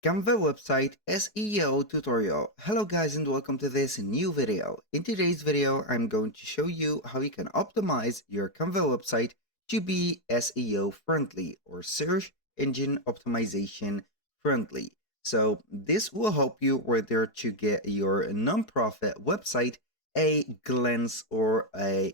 Canva website SEO tutorial. Hello guys and welcome to this new video. In today's video, I'm going to show you how you can optimize your Canva website to be SEO friendly or search engine optimization friendly. So this will help you whether to get your nonprofit website a glance or a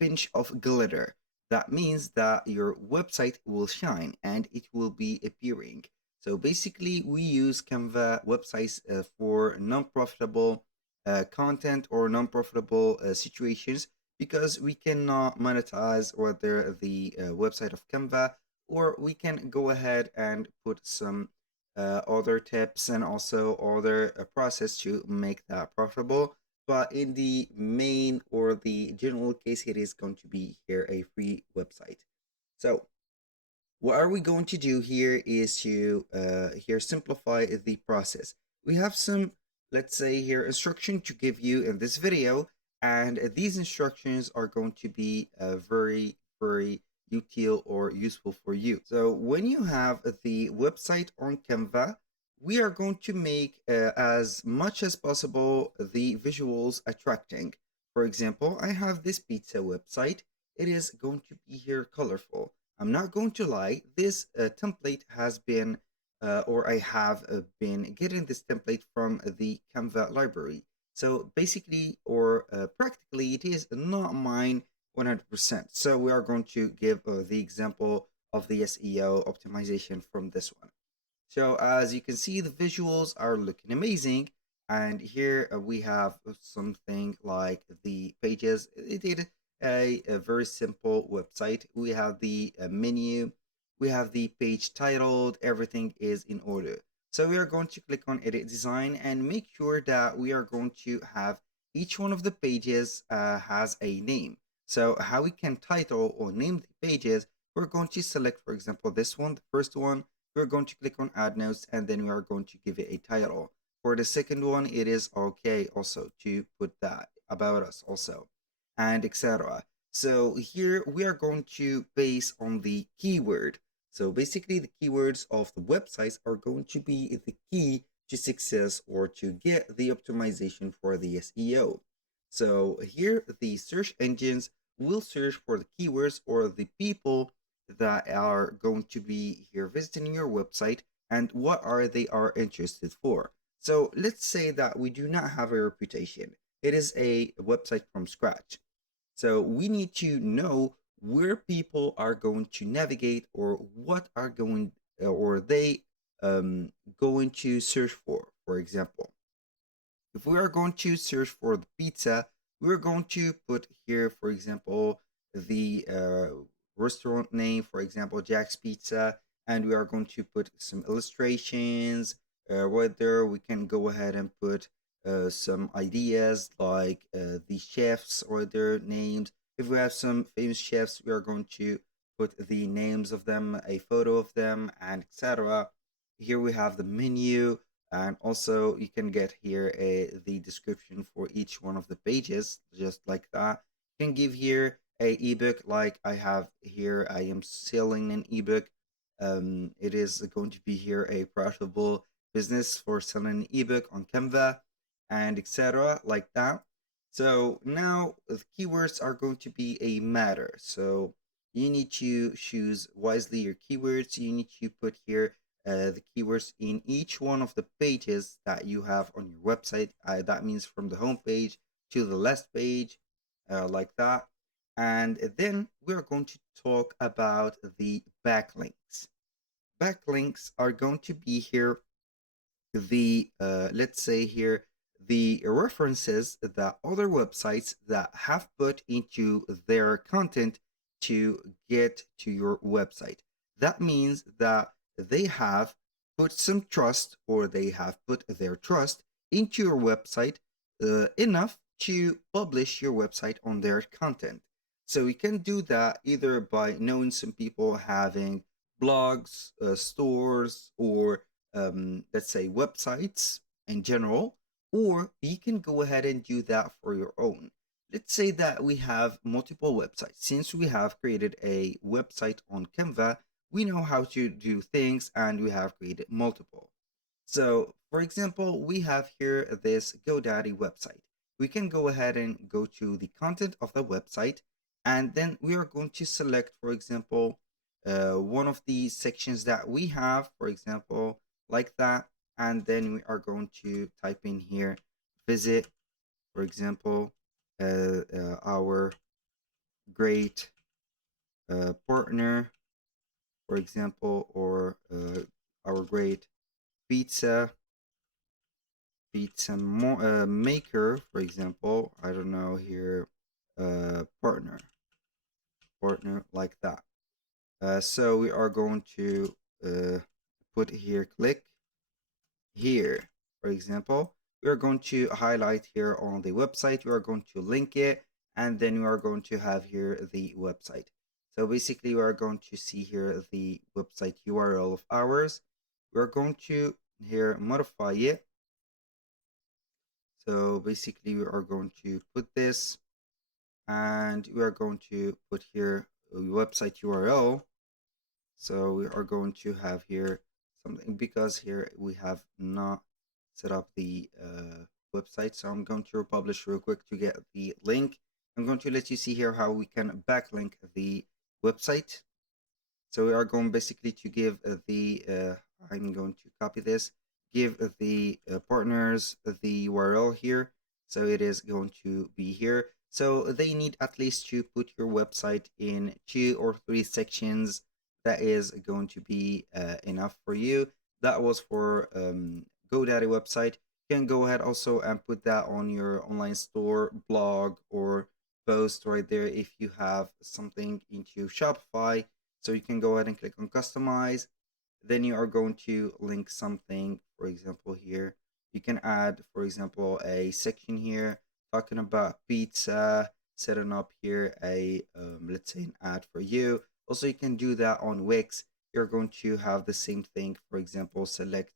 pinch of glitter. That means that your website will shine and it will be appearing. So basically, we use Canva websites for non-profitable content or non-profitable situations because we cannot monetize whether the website of Canva, or we can go ahead and put some other tips and also other process to make that profitable. But in the main or the general case, it is going to be here a free website. So what are we going to do here is to here simplify the process. We have some, let's say here, instruction to give you in this video, and these instructions are going to be very util or useful for you. So when you have the website on Canva, we are going to make as much as possible the visuals attracting. For example, I have this pizza website. It is going to be here colorful. I'm not going to lie, this template has been, or I have been getting this template from the Canva library. So basically, or practically, it is not mine 100%. So we are going to give the example of the SEO optimization from this one. So as you can see, the visuals are looking amazing. And here we have something like the pages. It is a very simple website. We have the menu, we have the page titled, everything is in order. So we are going to click on edit design and make sure that we are going to have each one of the pages has a name. So how we can title or name the pages, we're going to select, for example, this one, the first one. We're going to click on add notes and then we are going to give it a title. For the second one, it is okay also to put that about us also, and etc. So here we are going to base on the keyword. So basically the keywords of the websites are going to be the key to success or to get the optimization for the SEO. So here the search engines will search for the keywords or the people that are going to be here visiting your website and what are they are interested for. So let's say that we do not have a reputation. It is a website from scratch. So we need to know where people are going to navigate or what are going or they going to search for. For example, if we are going to search for the pizza, we're going to put here, for example, the restaurant name, for example, Jack's Pizza, and we are going to put some illustrations. Right there, we can go ahead and put some ideas like the chefs or their names. If we have some famous chefs, we are going to put the names of them, a photo of them, and etc. Here we have the menu, and also you can get here the description for each one of the pages, just like that. You can give here a ebook, like I have here. I am selling an ebook. It is going to be here a profitable business for selling an ebook on Canva and etc. like that. So now the keywords are going to be a matter. So you need to choose wisely your keywords. You need to put here the keywords in each one of the pages that you have on your website. That means from the home page to the last page, like that. And then we're going to talk about the backlinks. Backlinks are going to be here the let's say here the references that other websites that have put into their content to get to your website. That means that they have put some trust or they have put their trust into your website enough to publish your website on their content. So you can do that either by knowing some people having blogs, stores, or let's say websites in general, or you can go ahead and do that for your own. Let's say that we have multiple websites. Since we have created a website on Canva, we know how to do things and we have created multiple. So for example, we have here this GoDaddy website. We can go ahead and go to the content of the website, and then we are going to select, for example, one of the sections that we have, for example, like that. And then we are going to type in here, visit, for example, our great partner, for example, or our great pizza maker, for example. I don't know here, partner like that. So we are going to uh, put here, click here, for example. We are going to highlight here on the website. We are going to link it, and then we are going to have here the website. So basically, we are going to see here the website URL of ours. We are going to here modify it. So basically, we are going to put this, and we are going to put here a website URL. So we are going to have here something, because here we have not set up the website. So I'm going to republish real quick to get the link. I'm going to let you see here how we can backlink the website. So we are going basically to give I'm going to copy this, give the partners the URL here. So it is going to be here. So they need at least to put your website in 2 or 3 sections. That is going to be enough for you. That was for GoDaddy website. You can go ahead also and put that on your online store, blog, or post right there if you have something into Shopify. So you can go ahead and click on customize. Then you are going to link something, for example, here. You can add, for example, a section here talking about pizza, setting up here a, let's say, an ad for you. Also, you can do that on Wix. You're going to have the same thing. For example, select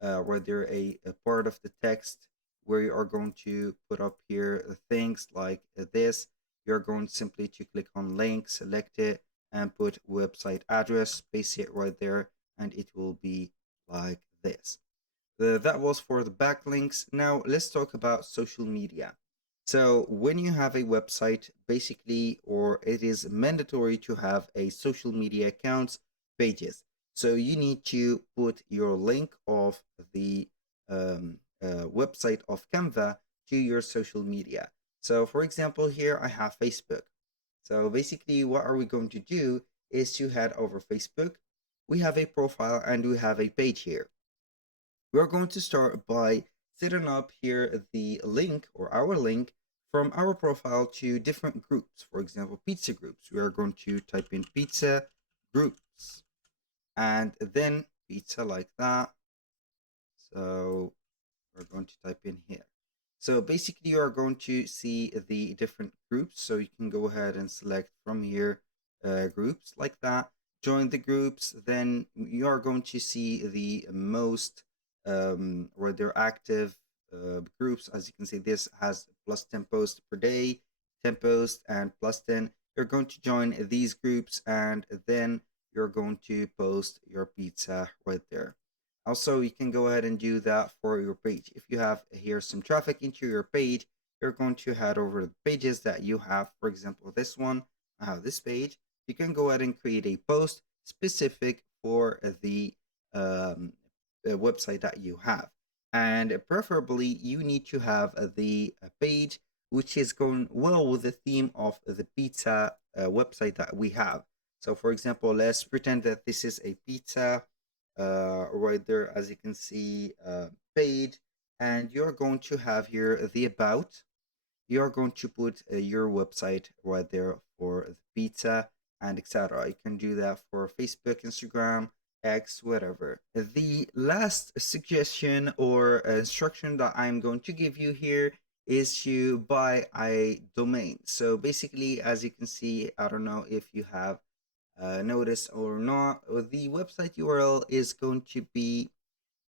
whether a part of the text where you are going to put up here things like this. You're going simply to click on link, select it, and put website address, paste it right there, and it will be like this. That was for the backlinks. Now let's talk about social media. So when you have a website, basically, or it is mandatory to have a social media accounts pages. So you need to put your link of the website of Canva to your social media. So for example, here I have Facebook. So basically, what are we going to do is to head over Facebook. We have a profile and we have a page here. We're going to start by setting up here the link, or our link, from our profile to different groups. For example, pizza groups. We are going to type in pizza groups, and then pizza like that. So we're going to type in here. So basically, you are going to see the different groups. So you can go ahead and select from here groups like that. Join the groups. Then you are going to see the most where they're active groups. As you can see, this has plus 10 posts per day, 10 posts, and plus 10. You're going to join these groups, and then you're going to post your pizza right there. Also, you can go ahead and do that for your page. If you have here some traffic into your page, you're going to head over the pages that you have. For example, this one, I have this page. You can go ahead and create a post specific for the website that you have. And preferably, you need to have the page which is going well with the theme of the pizza website that we have. So, for example, let's pretend that this is a pizza right there, as you can see, page, and you're going to have here the about. You're going to put your website right there for the pizza and etc. You can do that for Facebook, Instagram, X, whatever. The last suggestion or instruction that I'm going to give you here is to buy a domain. So basically, as you can see, I don't know if you have notice or not, the website URL is going to be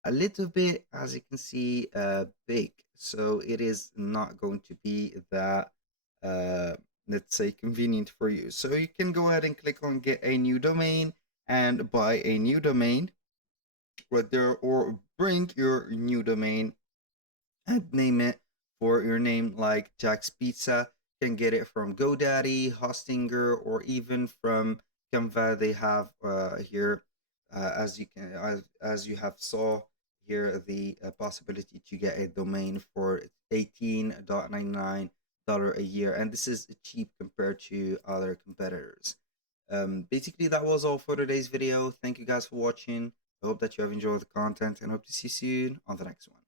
a little bit, as you can see, big. So it is not going to be that, let's say, convenient for you. So you can go ahead and click on get a new domain. and buy a new domain right there, or bring your new domain and name it for your name, like Jack's Pizza. You can get it from GoDaddy, Hostinger, or even from Canva. They have here, as you can as you have saw here, the possibility to get a domain for $18.99 a year, and this is cheap compared to other competitors. Basically, that was all for today's video. Thank you guys for watching. I hope that you have enjoyed the content, and hope to see you soon on the next one.